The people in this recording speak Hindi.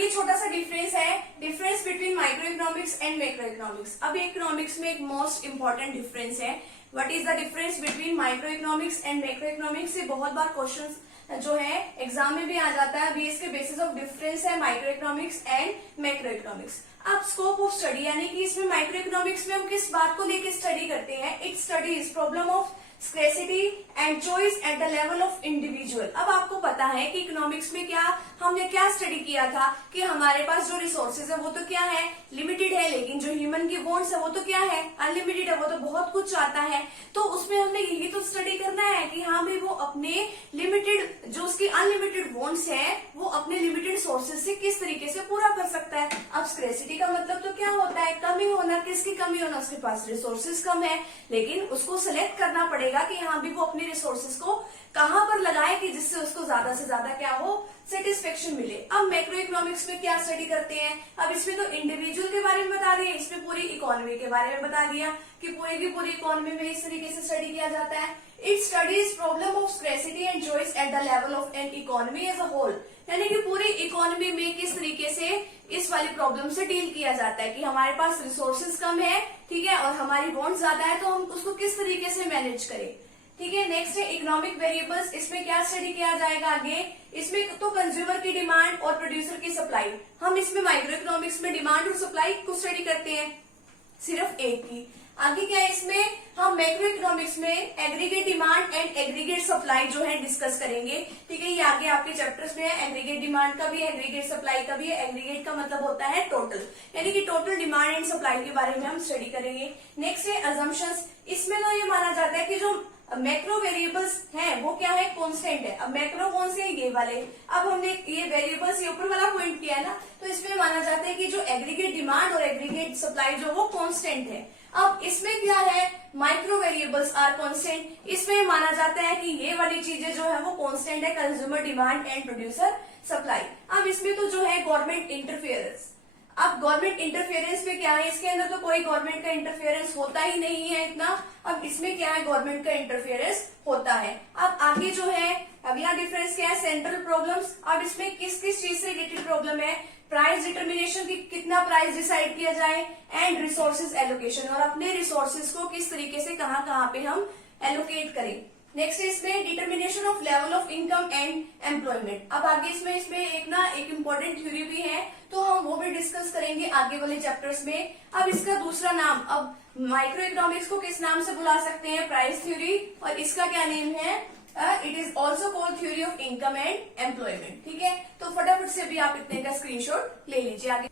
ये छोटा सा डिफरेंस है, difference between micro economics and macro economics. अब इकोनॉमिक्स में एक मोस्ट इंपॉर्टेंट डिफरेंस है, what is the difference between micro economics and macro economics. ये बहुत बार क्वेश्चंस जो है एग्जाम में भी आ जाता है। अभी इसके बेसिस ऑफ डिफरेंस है micro economics and macro economics. अब स्कोप ऑफ स्टडी यानी कि इसमें माइक्रो इकोनॉमिक्स में हम किस बात को लेकर स्टडी करते हैं, it studies problem of scarcity and choice at the level of individual. अब आपको पता है कि इकोनॉमिक्स में क्या हमने क्या स्टडी किया था कि हमारे पास जो रिसोर्सेज है वो तो क्या है, लिमिटेड है, लेकिन जो ह्यूमन की वांट्स है वो तो क्या है, अनलिमिटेड है, वो तो बहुत कुछ चाहता है। तो उसमें हमने यही तो स्टडी करना है कि हाँ भाई वो अपने लिमिटेड जो उसकी अनलिमिटेड वांट्स है वो अपने लिमिटेड सोर्सेज से किस तरीके से पूरा कर सकता है। अब स्कैर्सिटी का मतलब तो क्या होता है, कमी होना। किसकी कमी होना, उसके पास रिसोर्सेज कम है, लेकिन उसको सिलेक्ट करना पड़ेगा कि हाँ भी वो अपने रिसोर्सेज को कहां पर लगाए कि जिससे उसको ज्यादा से ज्यादा क्या हो, सेटिस्फेक्शन मिले। अब मैक्रो इकोनॉमिक्स में क्या स्टडी करते हैं, अब इसमें तो इंडिविजुअल के बारे में बता दिया, इसमें पूरी इकोनॉमी के बारे में बता दिया कि पूरी की पूरी इकोनॉमी में इस तरीके से स्टडी किया जाता है। It studies problem of scarcity and choice at the level of an economy as a whole, यानी कि पूरी इकोनॉमी में किस तरीके से इस वाली प्रॉब्लम से डील किया जाता है कि हमारे पास रिसोर्सेज कम है, ठीक है, और हमारी वांट ज्यादा है, तो हम उसको किस तरीके से मैनेज करें। ठीक है, नेक्स्ट है इकोनॉमिक वेरिएबल्स। इसमें क्या स्टडी किया जाएगा आगे, इसमें तो कंज्यूमर की डिमांड और प्रोड्यूसर की सप्लाई। हम इसमें माइक्रो इकोनॉमिक्स में डिमांड और सप्लाई को स्टडी करते हैं, सिर्फ एक की। आगे क्या है, इसमें हम मैक्रो इकोनॉमिक्स में aggregate demand and aggregate supply जो है डिस्कस करेंगे। ठीक है, ये आगे आपके चैप्टर्स में है। एग्रीगेट डिमांड का भी है, एग्रीगेट सप्लाई का भी है। एग्रीगेट का मतलब होता है टोटल, यानी कि टोटल डिमांड एंड सप्लाई के बारे में हम स्टडी करेंगे। नेक्स्ट है अजम्पशंस। इसमें तो ये माना जाता है कि जो मैक्रो वेरिएबल्स हैं वो क्या है, कांस्टेंट है। अब मैक्रो कौन से, ये वाले। अब हमने ये वेरिएबल्स ये ऊपर वाला पॉइंट किया है ना, तो इसमें माना जाता है कि जो एग्रीगेट डिमांड और एग्रीगेट सप्लाई जो वो कांस्टेंट है। अब इसमें क्या है, माइक्रो वेरिएबल्स आर कांस्टेंट। इसमें माना जाता है कि ये वाली चीजें जो है वो कांस्टेंट है, consumer demand and producer supply. अब इसमें तो जो है गवर्नमेंट इंटरफेरेंस। अब गवर्नमेंट इंटरफेरेंस में क्या है, इसके अंदर तो कोई गवर्नमेंट का इंटरफेरेंस होता ही नहीं है इतना। अब इसमें क्या है, गवर्नमेंट का इंटरफेरेंस होता है। अब आगे जो है अगला डिफरेंस क्या है, सेंट्रल प्रॉब्लम्स। अब इसमें किस किस चीज से रिलेटेड प्रॉब्लम है, प्राइस डिटर्मिनेशन की कितना प्राइस डिसाइड किया जाए, एंड रिसोर्सेज एलोकेशन, और अपने रिसोर्सेज को किस तरीके से कहाँ कहाँ पे हम एलोकेट करें। नेक्स्ट इसमें determination of level of income and employment. अब आगे इसमें एक इम्पोर्टेंट थ्योरी भी है, तो हम वो भी डिस्कस करेंगे आगे वाले चैप्टर्स में। अब इसका दूसरा नाम, अब माइक्रो इकोनॉमिक्स को किस नाम से बुला सकते हैं, प्राइस थ्योरी, और इसका क्या नेम है, it is also called theory of income and employment. ठीक है, तो फटाफट से भी आप इतने का स्क्रीनशॉट ले लीजिए आगे।